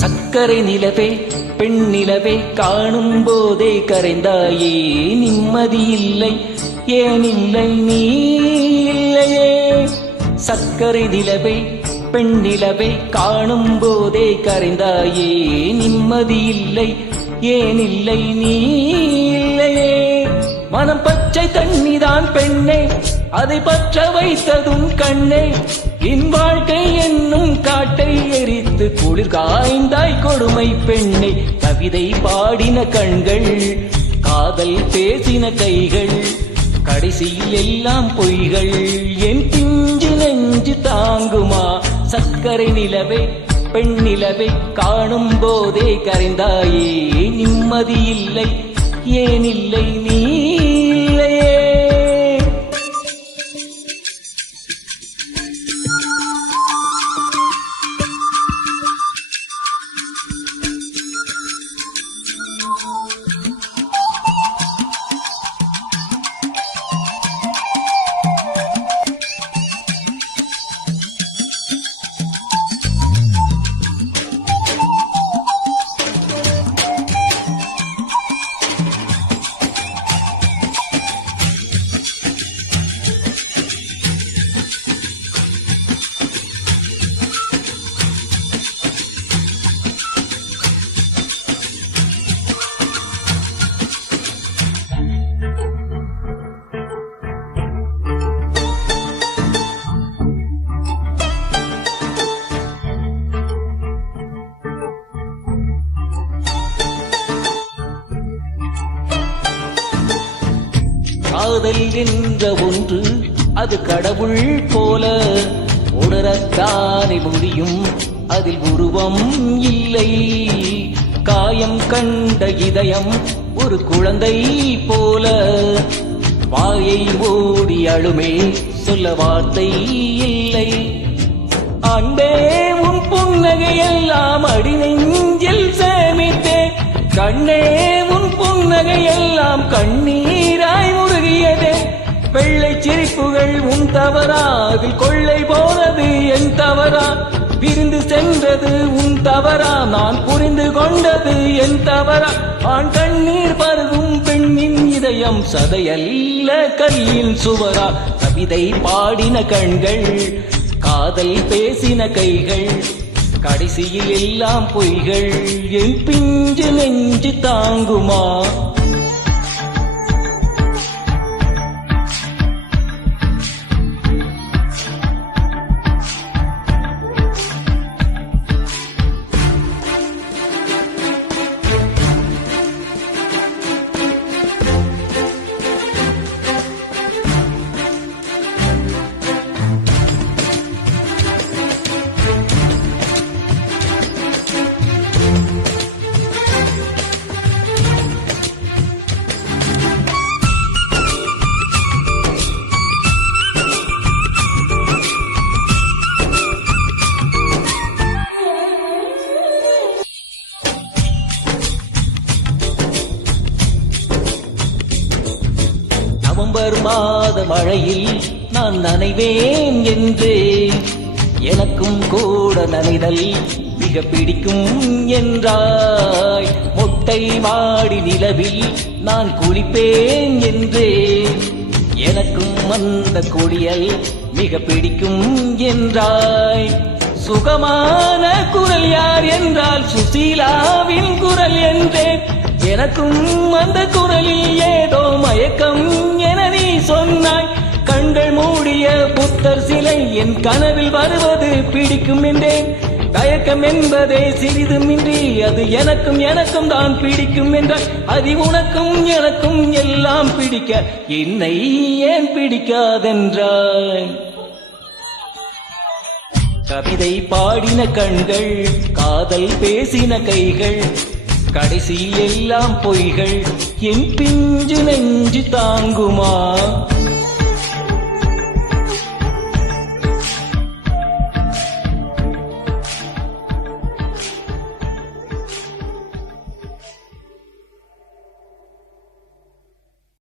சக்கரை நிலவே பெண் நிலவே காணும் போதே கரைந்தாயே நிம்மதி இல்லை ஏனில்லை நீ இல்லையே. சக்கரை நிலவே பெண் நிலவே காணும் போதே கரைந்தாயே நிம்மதி இல்லை ஏனில்லை நீ இல்லையே. மனம் பச்சை தண்ணிதான் பெண்ணே அதை பற்ற வைத்ததும் கண்ணே என் வாழ்க்கை என்னும் காட்டை எரித்து குளிர் காய்ந்தாய் கொடுமை பெண்ணை. கவிதை பாடின கண்கள் காதல் பேசின கைகள் கடைசியில் எல்லாம் பொய்கள் என் பிஞ்சு நெஞ்சு தாங்குமா. சக்கரை நிலவே பெண் நிலவே காணும் போதே கரைந்தாயே நிம்மதி இல்லை ஏனில்லை நீ இல்லையே. காதல் என்ற ஒன்று அது கடவுள் போல உணரத்தானே முடியும் அதில் உருவம் இல்லை. காயம் கண்ட இதயம் ஒரு குழந்தை போல வாயை மூடி அழுமே சொல்ல வார்த்தை இல்லை. அன்பே உன் புன்னகையெல்லாம் அடி நெஞ்சில் சேமித்தே கண்ணே உன் புன்னகையெல்லாம் கண்ணீராய் முருகியதே. வெள்ளை சிரிப்புகள் உன் தவறா அதில் கொள்ளை போனது என் தவறா பிரிந்து சென்றது உன் தவறா நான் புரிந்து கொண்டது என் தவறா. ஆண் கண்ணீர் பருகும் பெண்ணின் இதயம் சதையல்ல கல்லின் சுவரா. கவிதை பாடின கண்கள் காதல் பேசின கைகள் கடைசியில் எல்லாம் பொய்கள் என் பிஞ்சு நெஞ்சு தாங்குமா. நவம்பர் மாத மழையில் நான் நனைவேன் என்றேன் எனக்கும் கூட நனைதல் மிக பிடிக்கும் என்றாய். மொட்டை மாடி நிலவில் நான் குளிப்பேன் என்றேன் எனக்கும் அந்த குளியல் மிக பிடிக்கும் என்றாய். சுகமான குரல் யார் என்றால் சுசீலாவின் குரல் என்றேன் எனக்கும் அந்த குரலில் ஏதோ மயக்கம் என நீ சொன்னாய். கண்கள் மூடிய புத்தர் சிலை என் கனவில் வருவது பிடிக்கும் என்றேன். தயக்கம் என்பதே சிறிதுமின்றி அது எனக்கும் எனக்கும் தான் பிடிக்கும் என்றால் அது உனக்கும் எனக்கும் எல்லாம் பிடிக்க என்னை ஏன் பிடிக்காதென்றாய். கவிதை பாடின கண்கள் காதல் பேசின கைகள் கடைசியில் எல்லாம் பொய்கள் என் பிஞ்சு நெஞ்சு தாங்குமா.